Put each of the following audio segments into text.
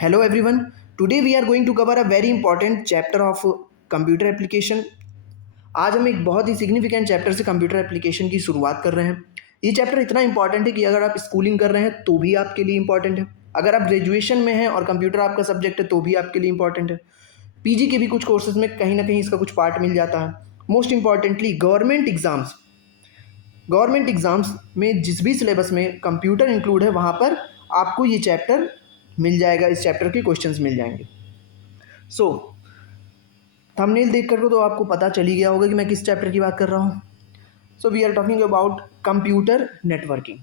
Hello everyone. Today we are going to cover a very important chapter of computer application. आज हम एक बहुत ही significant chapter से computer application की शुरुआत कर रहे हैं। ये चैप्टर इतना इंपॉर्टेंट है कि अगर आप स्कूलिंग कर रहे हैं तो भी आपके लिए इंपॉर्टेंट है, अगर आप ग्रेजुएशन में हैं और कंप्यूटर आपका सब्जेक्ट है तो भी आपके लिए इंपॉर्टेंट है, पीजी के भी कुछ कोर्सेज में कहीं ना कहीं इसका कुछ पार्ट मिल जाता है। मोस्ट इंपॉर्टेंटली गवर्नमेंट एग्ज़ाम्स में जिस भी सिलेबस में कंप्यूटर इंक्लूड है वहाँ पर आपको ये चैप्टर मिल जाएगा, इस चैप्टर के क्वेश्चंस मिल जाएंगे। सो थंबनेल देख कर तो आपको पता चल ही गया होगा कि मैं किस चैप्टर की बात कर रहा हूँ। So we are talking about computer networking.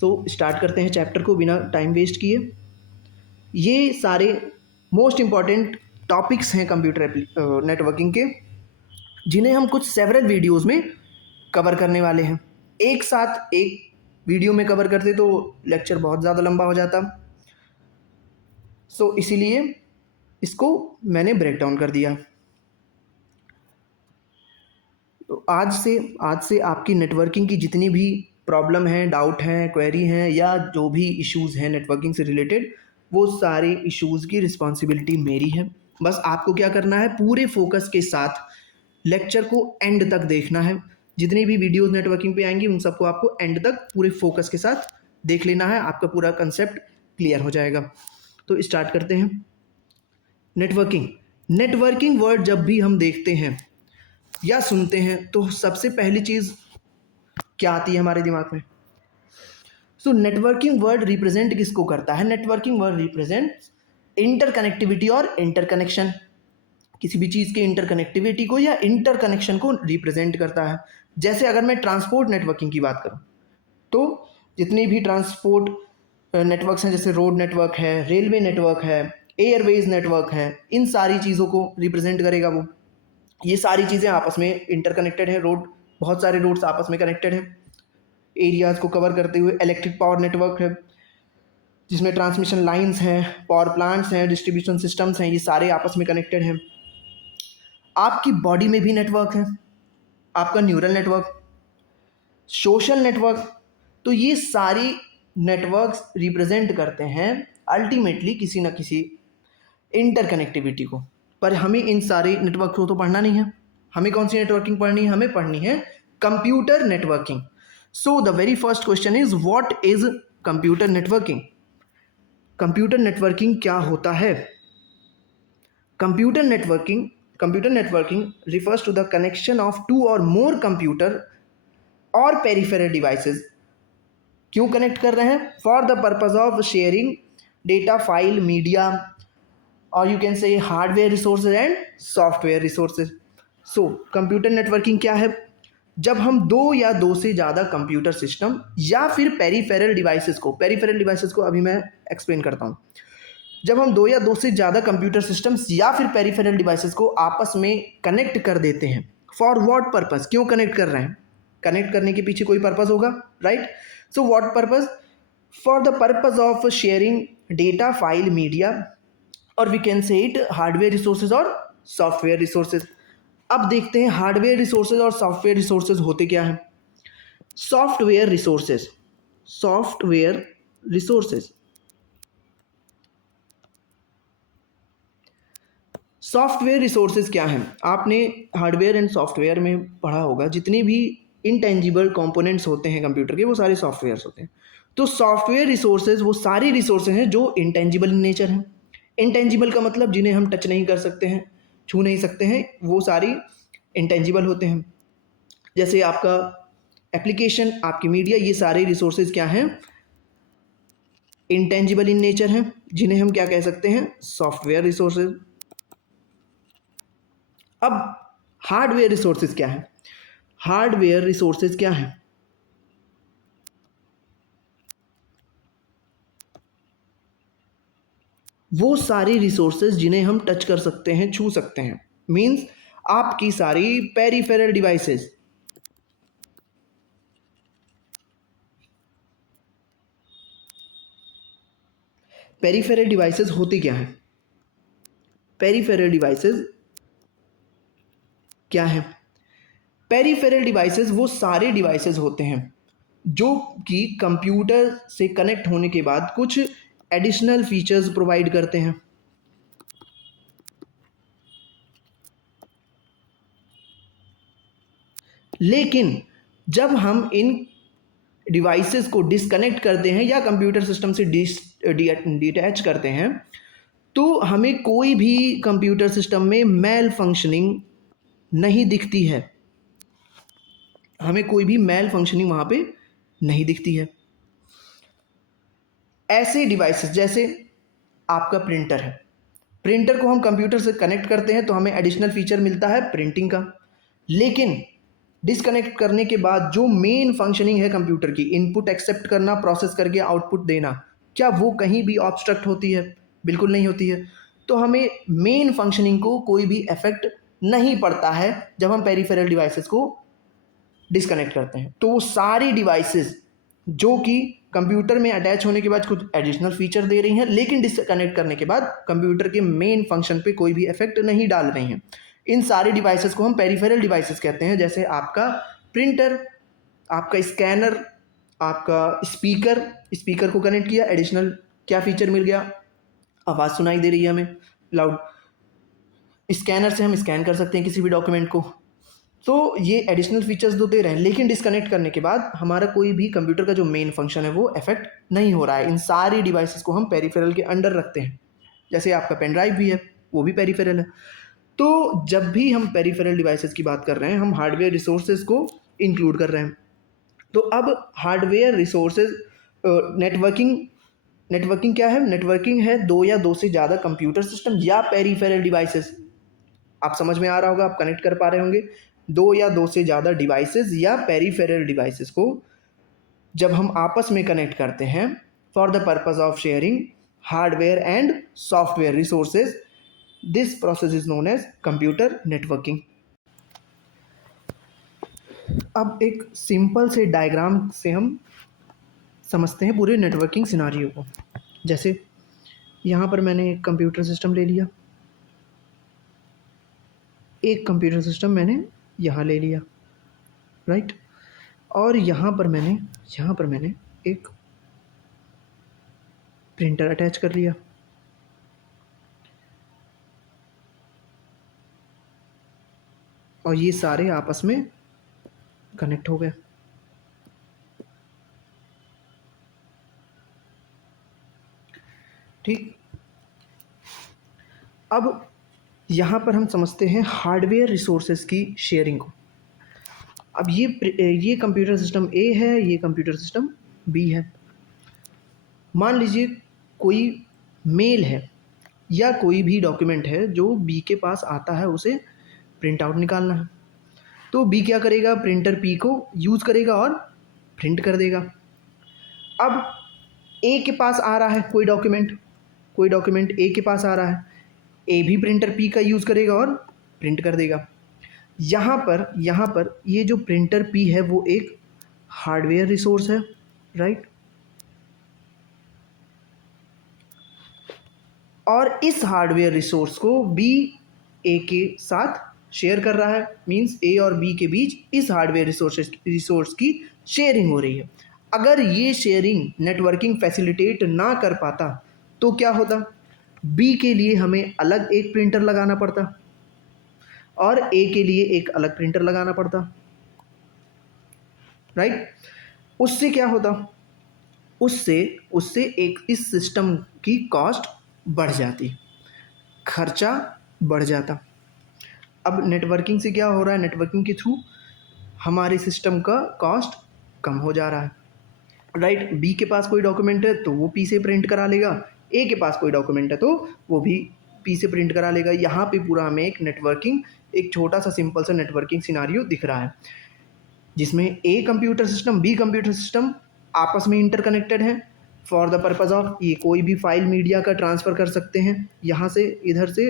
So start करते हैं चैप्टर को बिना टाइम वेस्ट किए। ये सारे मोस्ट इम्पॉर्टेंट टॉपिक्स हैं कंप्यूटर नेटवर्किंग के, जिन्हें हम कुछ सेवरल वीडियोज़ में कवर करने वाले हैं। एक साथ एक वीडियो में कवर करते तो लेक्चर बहुत ज़्यादा लंबा हो जाता, सो इसीलिए इसको मैंने ब्रेक डाउन कर दिया। तो आज से आपकी नेटवर्किंग की जितनी भी प्रॉब्लम है, डाउट हैं, क्वेरी हैं या जो भी इश्यूज़ हैं नेटवर्किंग से रिलेटेड, वो सारे इश्यूज़ की रिस्पॉन्सिबिलिटी मेरी है। बस आपको क्या करना है, पूरे फोकस के साथ लेक्चर को एंड तक देखना है। जितनी भी वीडियोस नेटवर्किंग पे आएंगी उन सबको आपको एंड तक पूरे फोकस के साथ देख लेना है, आपका पूरा कंसेप्ट क्लियर हो जाएगा। तो स्टार्ट करते हैं। नेटवर्किंग वर्ड जब भी हम देखते हैं या सुनते हैं तो सबसे पहली चीज़ क्या आती है हमारे दिमाग में? सो नेटवर्किंग वर्ड रिप्रेजेंट किसको करता है? नेटवर्किंग वर्ड रिप्रेजेंट इंटरकनेक्टिविटी और इंटरकनेक्शन। किसी भी चीज़ के इंटरकनेक्टिविटी को या इंटरकनेक्शन को रिप्रेजेंट करता है। जैसे अगर मैं ट्रांसपोर्ट नेटवर्किंग की बात करूं तो जितनी भी ट्रांसपोर्ट नेटवर्क्स हैं, जैसे रोड नेटवर्क है, रेलवे नेटवर्क है, एयरवेज नेटवर्क है, इन सारी चीज़ों को रिप्रेजेंट करेगा वो। ये सारी चीज़ें आपस में इंटरकनेक्टेड है। बहुत सारे रोड्स आपस में कनेक्टेड है। एरियाज़ को कवर करते हुए इलेक्ट्रिक पावर नेटवर्क है, जिसमें ट्रांसमिशन लाइन्स हैं, पावर प्लांट्स हैं, डिस्ट्रीब्यूशन सिस्टम्स हैं, ये सारे आपस में कनेक्टेड हैं। आपकी बॉडी में भी नेटवर्क है, आपका न्यूरल नेटवर्क, सोशल नेटवर्क। तो ये सारी नेटवर्क्स रिप्रेजेंट करते हैं अल्टीमेटली किसी न किसी इंटरकनेक्टिविटी को। पर हमें इन सारे नेटवर्क को तो पढ़ना नहीं है। हमें कौन सी नेटवर्किंग पढ़नी है? हमें पढ़नी है computer networking. So the very first question is, what is computer networking? Computer networking क्या होता है? Computer networking refers to the connection of two or more computer or peripheral devices. क्यों कनेक्ट कर रहे हैं? For the purpose of sharing data, file, media, और you can say hardware resources and software resources. So computer networking क्या है? जब हम दो या दो से ज़्यादा कंप्यूटर सिस्टम या फिर पेरिफेरल डिवाइसेस को अभी मैं एक्सप्लेन करता हूँ। जब हम दो या दो से ज़्यादा कंप्यूटर सिस्टम्स या फिर पेरिफेरल डिवाइसेस को आपस में कनेक्ट कर देते हैं, फॉर व्हाट पर्पस? क्यों कनेक्ट कर रहे हैं? कनेक्ट करने के पीछे कोई पर्पस होगा, right? So what purpose? For the purpose of sharing data, file, media, और we can say it hardware resources और सॉफ्टवेयर रिसोर्सेज। अब देखते हैं हार्डवेयर रिसोर्सेज और सॉफ्टवेयर रिसोर्सेज होते क्या हैं। सॉफ्टवेयर रिसोर्सेज क्या हैं? आपने हार्डवेयर एंड सॉफ्टवेयर में पढ़ा होगा, जितनी भी इंटेंजिबल कंपोनेंट्स होते हैं कंप्यूटर के वो सारे सॉफ्टवेयर्स होते हैं। तो सॉफ्टवेयर रिसोर्सेज वो सारे रिसोर्सेज हैं जो इंटेंजिबल इन नेचर हैं। इंटेंजिबल का मतलब जिन्हें हम टच नहीं कर सकते हैं, छू नहीं सकते हैं, वो सारी इंटेंजिबल होते हैं। जैसे आपका एप्लीकेशन, आपकी मीडिया, ये सारे रिसोर्सेज क्या हैं? इंटेंजिबल इन नेचर हैं, जिन्हें हम क्या कह सकते हैं? Software resources. अब हार्डवेयर रिसोर्सेज क्या है? हार्डवेयर रिसोर्सेज क्या है? वो सारी रिसोर्सेज जिन्हें हम टच कर सकते हैं, छू सकते हैं। मींस आपकी सारी पेरिफेरल डिवाइसेस। पेरिफेरल डिवाइसेस होते क्या हैं? पेरिफेरल डिवाइसेस क्या है? पेरिफेरल डिवाइसेस वो सारे डिवाइसेस होते हैं जो कि कंप्यूटर से कनेक्ट होने के बाद कुछ एडिशनल फीचर्स प्रोवाइड करते हैं। लेकिन जब हम इन डिवाइसेस को डिस्कनेक्ट करते हैं या कंप्यूटर सिस्टम से डिटैच करते हैं, तो हमें कोई भी कंप्यूटर सिस्टम में मेल फंक्शनिंग नहीं दिखती है। हमें कोई भी मेल फंक्शनिंग वहाँ पे नहीं दिखती है। ऐसे डिवाइसेस जैसे आपका प्रिंटर है, प्रिंटर को हम कंप्यूटर से कनेक्ट करते हैं तो हमें एडिशनल फीचर मिलता है प्रिंटिंग का। लेकिन डिस्कनेक्ट करने के बाद जो मेन फंक्शनिंग है कंप्यूटर की, इनपुट एक्सेप्ट करना, प्रोसेस करके आउटपुट देना, क्या वो कहीं भी ऑब्स्ट्रक्ट होती है? बिल्कुल नहीं होती है। तो हमें मेन फंक्शनिंग को कोई भी इफेक्ट नहीं पड़ता है जब हम पेरिफेरल डिवाइसेस को डिस्कनेक्ट करते हैं। तो वो सारी डिवाइसेस जो कि कंप्यूटर में अटैच होने के बाद कुछ एडिशनल फीचर दे रही हैं, लेकिन डिस्कनेक्ट करने के बाद कंप्यूटर के मेन फंक्शन पे कोई भी इफेक्ट नहीं डाल रही हैं, इन सारे डिवाइसेस को हम पेरिफेरल डिवाइसेस कहते हैं। जैसे आपका प्रिंटर, आपका स्कैनर, आपका स्पीकर को कनेक्ट किया, एडिशनल क्या फीचर मिल गया? आवाज़ सुनाई दे रही है हमें लाउड। स्कैनर से हम स्कैन कर सकते हैं किसी भी डॉक्यूमेंट को। तो ये एडिशनल फीचर्स तो दे रहे हैं, लेकिन डिस्कनेक्ट करने के बाद हमारा कोई भी कंप्यूटर का जो मेन फंक्शन है वो इफेक्ट नहीं हो रहा है। इन सारी डिवाइसेस को हम पेरिफेरल के अंडर रखते हैं। जैसे आपका पेन ड्राइव भी है, वो भी पेरिफेरल है। तो जब भी हम पेरिफेरल डिवाइसेस की बात कर रहे हैं, हम हार्डवेयर रिसोर्सेज को इंक्लूड कर रहे हैं। तो अब हार्डवेयर रिसोर्सेज नेटवर्किंग क्या है? नेटवर्किंग है दो या दो से ज़्यादा कंप्यूटर सिस्टम या पेरिफेरल डिवाइसेस। आप समझ में आ रहा होगा, आप कनेक्ट कर पा रहे होंगे। दो या दो से ज़्यादा डिवाइसेस या पेरिफेरल डिवाइसेस को जब हम आपस में कनेक्ट करते हैं for the purpose of sharing hardware and software resources, this process is known as computer networking. अब एक सिंपल से डायग्राम से हम समझते हैं पूरे नेटवर्किंग सिनारियो को। जैसे यहाँ पर मैंने एक कंप्यूटर सिस्टम ले लिया, एक कंप्यूटर सिस्टम मैंने यहाँ ले लिया, राइट। और यहाँ पर मैंने एक प्रिंटर अटैच कर लिया। और ये सारे आपस में कनेक्ट हो गए। ठीक, अब यहाँ पर हम समझते हैं हार्डवेयर रिसोर्सेज की शेयरिंग को। अब ये कंप्यूटर सिस्टम ए है, ये कंप्यूटर सिस्टम बी है। मान लीजिए कोई मेल है या कोई भी डॉक्यूमेंट है जो बी के पास आता है, उसे प्रिंट आउट निकालना है। तो बी क्या करेगा? प्रिंटर पी को यूज़ करेगा और प्रिंट कर देगा। अब ए के पास आ रहा है कोई डॉक्यूमेंट ए के पास आ रहा है, ए भी प्रिंटर पी का यूज़ करेगा और प्रिंट कर देगा। यहाँ पर ये जो प्रिंटर पी है वो एक हार्डवेयर रिसोर्स है, राइट। और इस हार्डवेयर रिसोर्स को बी ए के साथ शेयर कर रहा है, मींस ए और बी के बीच इस हार्डवेयर रिसोर्स की शेयरिंग हो रही है। अगर ये शेयरिंग नेटवर्किंग फैसिलिटेट ना कर पाता तो क्या होता? बी के लिए हमें अलग एक प्रिंटर लगाना पड़ता और ए के लिए एक अलग प्रिंटर लगाना पड़ता, राइट। उससे क्या होता? उससे एक इस सिस्टम की कॉस्ट बढ़ जाती, खर्चा बढ़ जाता। अब नेटवर्किंग से क्या हो रहा है? नेटवर्किंग के थ्रू हमारे सिस्टम का कॉस्ट कम हो जा रहा है, राइट। बी के पास कोई डॉक्यूमेंट है तो वो पी से प्रिंट करा लेगा, ए के पास कोई डॉक्यूमेंट है तो वो भी पी से प्रिंट करा लेगा। यहाँ पे पूरा हमें एक छोटा सा सिंपल सा नेटवर्किंग सिनारियो दिख रहा है जिसमें A computer system, B computer system आपस में इंटरकनेक्टेड है फॉर द पर्पज़ ऑफ ये कोई भी फाइल मीडिया का ट्रांसफ़र कर सकते हैं यहाँ से इधर से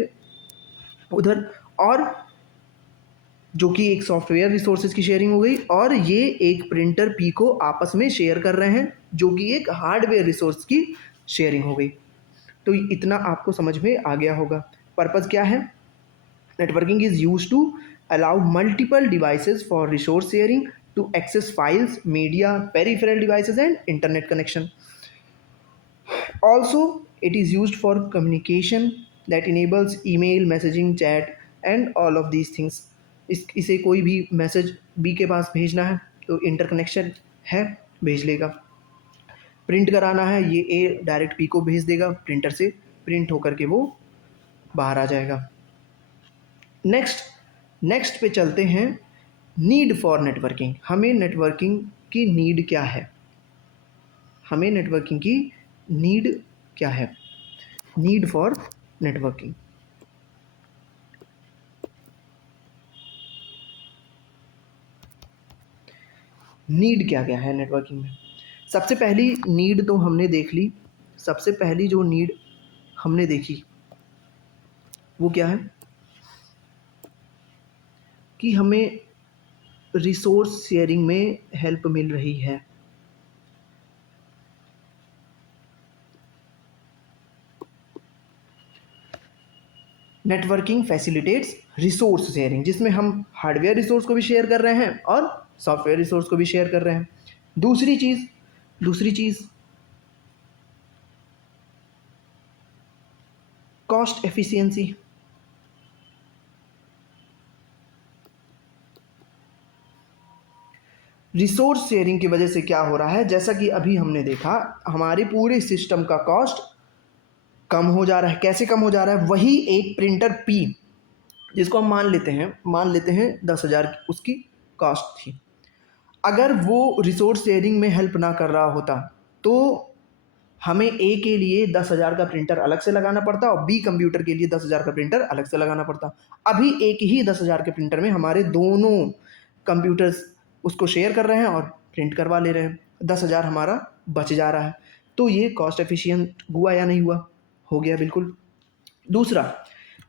उधर, और जो कि एक सॉफ्टवेयर रिसोर्सेज की शेयरिंग हो गई। और ये एक प्रिंटर पी को आपस में शेयर कर रहे हैं जो कि एक हार्डवेयर रिसोर्स की शेयरिंग हो गई। तो इतना आपको समझ में आ गया होगा। पर्पज़ क्या है? Networking is used to allow multiple devices for resource sharing to access files, media, peripheral devices and internet connection. Also, it is used for communication that enables email, messaging, chat and all of these things. इसे कोई भी message B के पास भेजना है तो interconnection है, भेज लेगा। प्रिंट कराना है, ये ए डायरेक्ट बी को भेज देगा, प्रिंटर से प्रिंट होकर के वो बाहर आ जाएगा। नेक्स्ट पे चलते हैं, नीड फॉर नेटवर्किंग। हमें नेटवर्किंग की नीड क्या है? हमें नेटवर्किंग की नीड क्या है? Need for networking. नीड क्या क्या है नेटवर्किंग में? सबसे पहली नीड तो हमने देख ली। सबसे पहली जो नीड हमने देखी वो क्या है कि हमें रिसोर्स शेयरिंग में हेल्प मिल रही है। नेटवर्किंग फैसिलिटेट्स रिसोर्स शेयरिंग, जिसमें हम हार्डवेयर रिसोर्स को भी शेयर कर रहे हैं और सॉफ्टवेयर रिसोर्स को भी शेयर कर रहे हैं। दूसरी चीज़ कॉस्ट एफिशिएंसी। रिसोर्स शेयरिंग की वजह से क्या हो रहा है, जैसा कि अभी हमने देखा, हमारे पूरे सिस्टम का कॉस्ट कम हो जा रहा है। कैसे कम हो जा रहा है? वही एक प्रिंटर पी जिसको हम मान लेते हैं 10,000 उसकी कॉस्ट थी। अगर वो रिसोर्स शेयरिंग में हेल्प ना कर रहा होता तो हमें ए के लिए 10,000 का प्रिंटर अलग से लगाना पड़ता और बी कंप्यूटर के लिए 10,000 का प्रिंटर अलग से लगाना पड़ता। अभी एक ही 10,000 के प्रिंटर में हमारे दोनों कंप्यूटर्स उसको शेयर कर रहे हैं और प्रिंट करवा ले रहे हैं। 10,000 हमारा बच जा रहा है। तो ये कॉस्ट एफिशिएंट हुआ या नहीं हुआ? हो गया, बिल्कुल। दूसरा,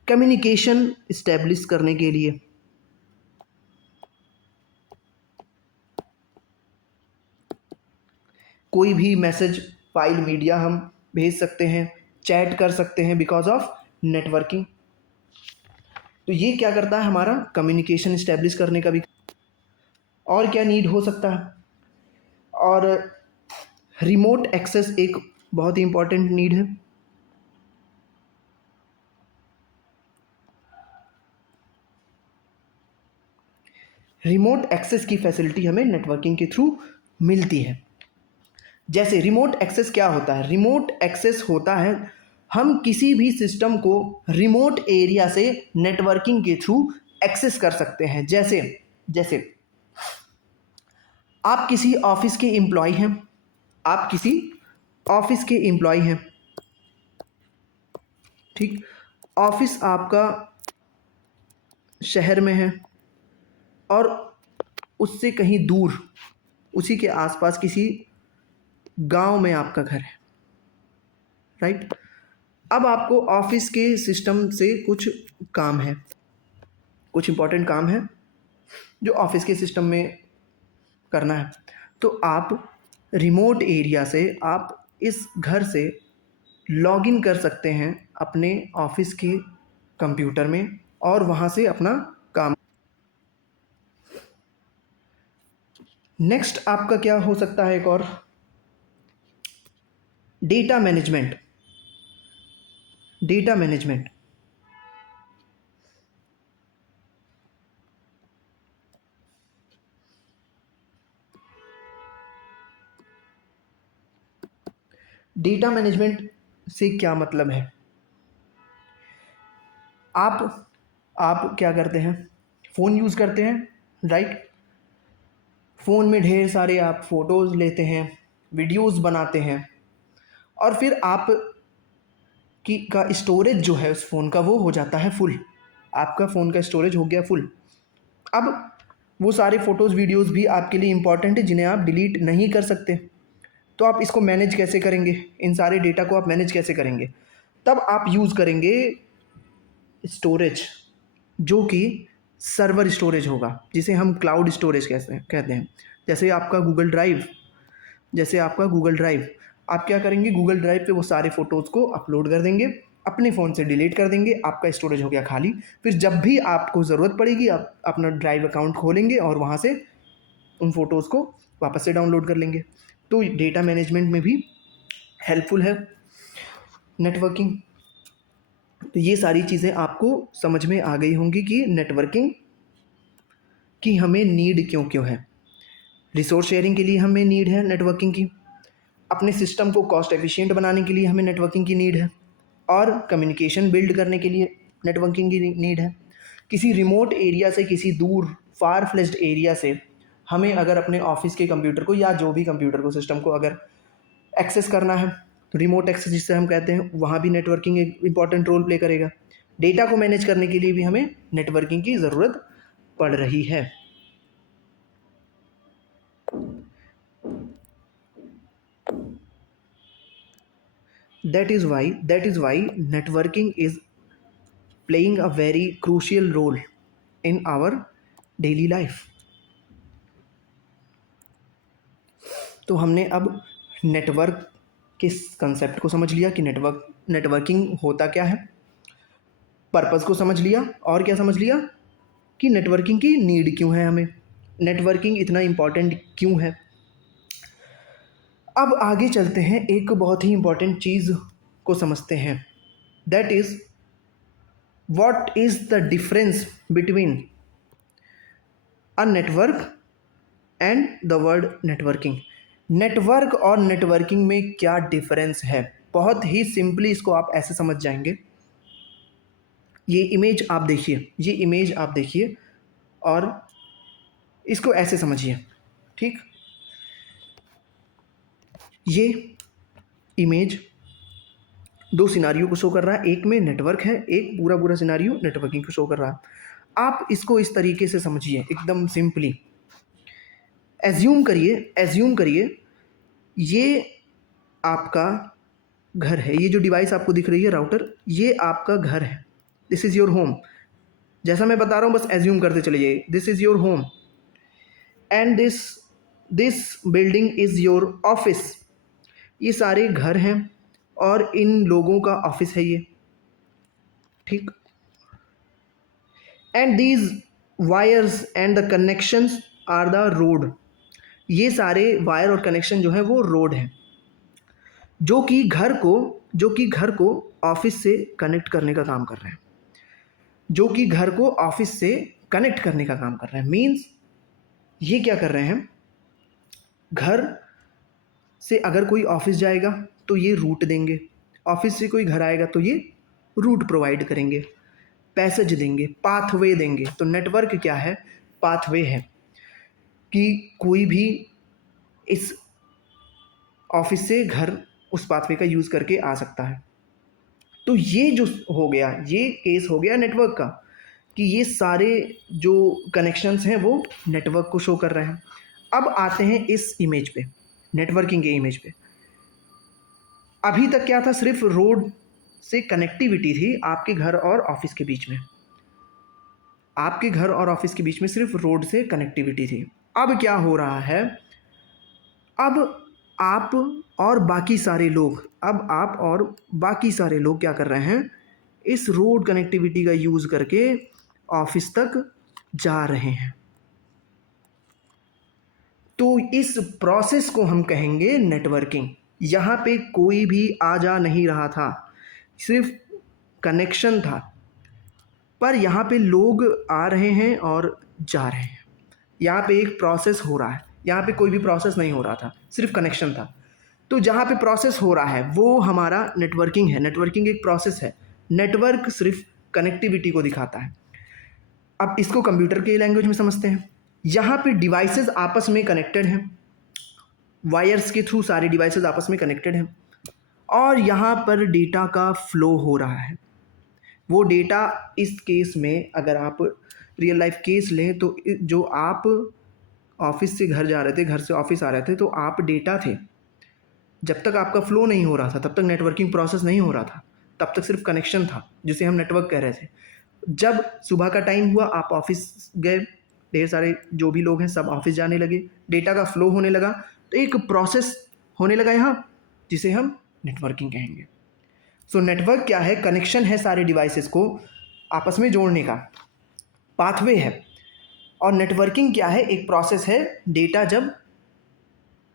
कम्युनिकेशन इस्टेब्लिश करने के लिए कोई भी मैसेज, फाइल, मीडिया हम भेज सकते हैं, चैट कर सकते हैं बिकॉज ऑफ नेटवर्किंग। तो ये क्या करता है? हमारा कम्युनिकेशन इस्टेब्लिश करने का भी। और क्या नीड हो सकता है? और रिमोट एक्सेस एक बहुत ही इंपॉर्टेंट नीड है। रिमोट एक्सेस की फैसिलिटी हमें नेटवर्किंग के थ्रू मिलती है। जैसे रिमोट एक्सेस क्या होता है? रिमोट एक्सेस होता है हम किसी भी सिस्टम को रिमोट एरिया से नेटवर्किंग के थ्रू एक्सेस कर सकते हैं। जैसे आप किसी ऑफिस के एम्प्लॉय हैं, ठीक। ऑफिस आपका शहर में है और उससे कहीं दूर, उसी के आसपास किसी गांव में आपका घर है, राइट। अब आपको ऑफिस के सिस्टम से कुछ काम है, कुछ इंपॉर्टेंट काम है जो ऑफिस के सिस्टम में करना है। तो आप रिमोट एरिया से, आप इस घर से लॉगिन कर सकते हैं अपने ऑफिस के कंप्यूटर में और वहाँ से अपना काम। नेक्स्ट आपका क्या हो सकता है? एक और, data management. Data management data management से क्या मतलब है? आप क्या करते हैं? फ़ोन यूज़ करते हैं, राइट। फ़ोन में ढेर सारे आप फ़ोटोज़ लेते हैं, वीडियोज़ बनाते हैं और फिर आप का स्टोरेज जो है उस फ़ोन का वो हो जाता है फुल। आपका फ़ोन का स्टोरेज हो गया फुल। अब वो सारे फ़ोटोज़, वीडियोज़ भी आपके लिए इम्पॉर्टेंट है जिन्हें आप डिलीट नहीं कर सकते। तो आप इसको मैनेज कैसे करेंगे? इन सारे डेटा को आप मैनेज कैसे करेंगे? तब आप यूज़ करेंगे स्टोरेज, जो कि सर्वर स्टोरेज होगा, जिसे हम क्लाउड स्टोरेज कहते हैं। जैसे आपका गूगल ड्राइव, आप क्या करेंगे? गूगल ड्राइव पे वो सारे फ़ोटोज़ को अपलोड कर देंगे, अपने फ़ोन से डिलीट कर देंगे, आपका स्टोरेज हो गया खाली। फिर जब भी आपको ज़रूरत पड़ेगी आप अपना ड्राइव अकाउंट खोलेंगे और वहाँ से उन फ़ोटोज़ को वापस से डाउनलोड कर लेंगे। तो डेटा मैनेजमेंट में भी हेल्पफुल है। नेटवर्किंग। तो ये सारी चीज़ें आपको समझ में आ गई होंगी कि नेटवर्किंग की हमें नीड क्यों क्यों है। रिसोर्स शेयरिंग के लिए हमें नीड है नेटवर्किंग की, अपने सिस्टम को कॉस्ट एफिशिएंट बनाने के लिए हमें नेटवर्किंग की नीड है, और कम्युनिकेशन बिल्ड करने के लिए नेटवर्किंग की नीड है। किसी रिमोट एरिया से, किसी दूर फार फ्लेज्ड एरिया से हमें अगर अपने ऑफिस के कंप्यूटर को या जो भी कंप्यूटर को, सिस्टम को अगर एक्सेस करना है, तो रिमोट एक्सेस जिससे हम कहते हैं, वहाँ भी नेटवर्किंग एक इम्पॉर्टेंट रोल प्ले करेगा। डेटा को मैनेज करने के लिए भी हमें नेटवर्किंग की ज़रूरत पड़ रही है। That is why networking is playing a very crucial role in our daily life. तो हमने अब नेटवर्क के कंसेप्ट को समझ लिया कि नेटवर्किंग होता क्या है, पर्पस को समझ लिया, और क्या समझ लिया कि नेटवर्किंग की नीड क्यों है, हमें नेटवर्किंग इतना इम्पॉर्टेंट क्यों है। अब आगे चलते हैं, एक बहुत ही इम्पॉर्टेंट चीज़ को समझते हैं, that is what is the difference between a network and the word networking. Network और नेटवर्किंग में क्या डिफरेंस है। बहुत ही सिंपली इसको आप ऐसे समझ जाएंगे, ये इमेज आप देखिए, और इसको ऐसे समझिए, ठीक। ये इमेज दो सिनारियो को शो कर रहा है, एक में नेटवर्क है, एक पूरा सिनारियो नेटवर्किंग को शो कर रहा है। आप इसको इस तरीके से समझिए, एकदम सिंपली एज्यूम करिए ये आपका घर है, ये जो डिवाइस आपको दिख रही है राउटर, ये आपका घर है, दिस इज़ योर होम। जैसा मैं बता रहा हूँ बस एज्यूम करते चले जाइए, this is your home and this building is your office. ये सारे घर हैं और इन लोगों का ऑफिस है ये, ठीक। And these wires and the connections are the road. ये सारे वायर और कनेक्शन जो है वो रोड है, जो कि घर को ऑफिस से कनेक्ट करने का काम कर रहे हैं, मीन्स ये क्या कर रहे हैं, घर से अगर कोई ऑफिस जाएगा तो ये रूट देंगे, ऑफिस से कोई घर आएगा तो ये रूट प्रोवाइड करेंगे, पैसेज देंगे, पाथवे देंगे। तो नेटवर्क क्या है, पाथवे है, कि कोई भी इस ऑफिस से घर उस पाथवे का यूज़ करके आ सकता है। तो ये जो हो गया, ये केस हो गया नेटवर्क का, कि ये सारे जो कनेक्शंस हैं वो नेटवर्क को शो कर रहे हैं। अब आते हैं इस इमेज पे, नेटवर्किंग के इमेज पे। अभी तक क्या था, सिर्फ रोड से कनेक्टिविटी थी आपके घर और ऑफिस के बीच में, सिर्फ रोड से कनेक्टिविटी थी। अब क्या हो रहा है, अब आप और बाकी सारे लोग क्या कर रहे हैं, इस रोड कनेक्टिविटी का यूज़ करके ऑफिस तक जा रहे हैं। तो इस प्रोसेस को हम कहेंगे नेटवर्किंग। यहाँ पे कोई भी आ जा नहीं रहा था, सिर्फ कनेक्शन था, पर यहाँ पे लोग आ रहे हैं और जा रहे हैं। यहाँ पे एक प्रोसेस हो रहा है, यहाँ पे कोई भी प्रोसेस नहीं हो रहा था, सिर्फ कनेक्शन था। तो जहाँ पे प्रोसेस हो रहा है वो हमारा नेटवर्किंग है। नेटवर्किंग एक प्रोसेस है, नेटवर्क सिर्फ कनेक्टिविटी को दिखाता है। अब इसको कंप्यूटर के लैंग्वेज में समझते हैं। यहाँ पे डिवाइसेस आपस में कनेक्टेड हैं, वायर्स के थ्रू सारे डिवाइसेस आपस में कनेक्टेड हैं, और यहाँ पर डेटा का फ्लो हो रहा है। वो डेटा, इस केस में अगर आप रियल लाइफ केस लें तो जो आप ऑफिस से घर जा रहे थे, घर से ऑफिस आ रहे थे, तो आप डेटा थे। जब तक आपका फ्लो नहीं हो रहा था तब तक नेटवर्किंग प्रोसेस नहीं हो रहा था, तब तक सिर्फ कनेक्शन था जिसे हम नेटवर्क कह रहे थे। जब सुबह का टाइम हुआ, आप ऑफिस गए, ढेर सारे जो भी लोग हैं सब ऑफिस जाने लगे, डेटा का फ्लो होने लगा, तो एक प्रोसेस होने लगा यहाँ, जिसे हम नेटवर्किंग कहेंगे। सो नेटवर्क क्या है, कनेक्शन है सारे डिवाइसेस को आपस में जोड़ने का, पाथवे है। और नेटवर्किंग क्या है, एक प्रोसेस है, डेटा जब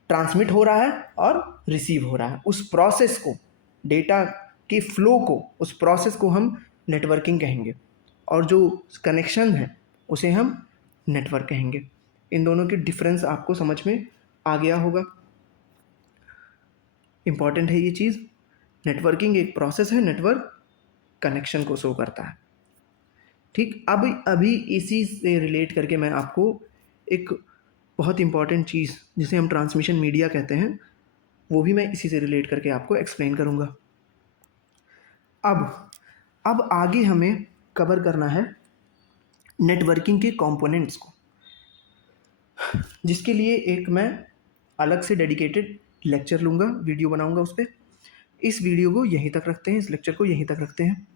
ट्रांसमिट हो रहा है और रिसीव हो रहा है, उस प्रोसेस को, डेटा के फ्लो को, उस प्रोसेस को हम नेटवर्किंग कहेंगे, और जो कनेक्शन है उसे हम नेटवर्क कहेंगे। इन दोनों की डिफरेंस आपको समझ में आ गया होगा। इम्पॉर्टेंट है ये चीज़। नेटवर्किंग एक प्रोसेस है, नेटवर्क कनेक्शन को शो करता है। ठीक, अब अभी इसी से रिलेट करके मैं आपको एक बहुत इम्पॉर्टेंट चीज़ जिसे हम ट्रांसमिशन मीडिया कहते हैं, वो भी मैं इसी से रिलेट करके आपको एक्सप्लेन करूँगा। अब आगे हमें कवर करना है नेटवर्किंग के कंपोनेंट्स को, जिसके लिए एक मैं अलग से डेडिकेटेड लेक्चर लूँगा, वीडियो बनाऊँगा उस पर। इस वीडियो को यहीं तक रखते हैं, इस लेक्चर को यहीं तक रखते हैं।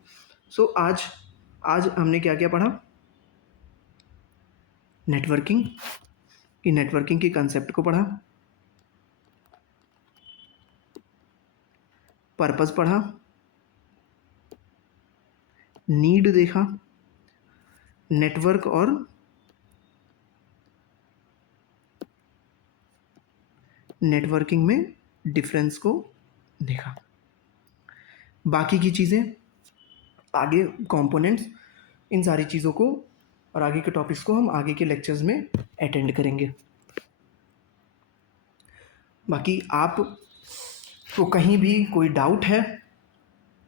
सो आज हमने क्या क्या पढ़ा? नेटवर्किंग की कंसेप्ट को पढ़ा, पर्पस पढ़ा, नीड देखा, नेटवर्क और नेटवर्किंग में डिफरेंस को देखा। बाकी की चीज़ें आगे, कंपोनेंट्स, इन सारी चीज़ों को और आगे के टॉपिक्स को हम आगे के लेक्चर्स में अटेंड करेंगे। बाकी आप तो कहीं भी कोई डाउट है,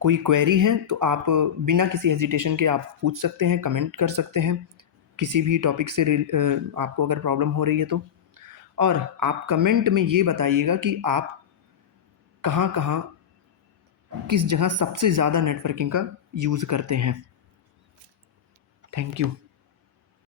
कोई क्वेरी है, तो आप बिना किसी हेजिटेशन के आप पूछ सकते हैं, कमेंट कर सकते हैं किसी भी टॉपिक से आपको अगर प्रॉब्लम हो रही है तो। और आप कमेंट में ये बताइएगा कि आप कहाँ किस जगह सबसे ज़्यादा नेटवर्किंग का यूज़ करते हैं। Thank you.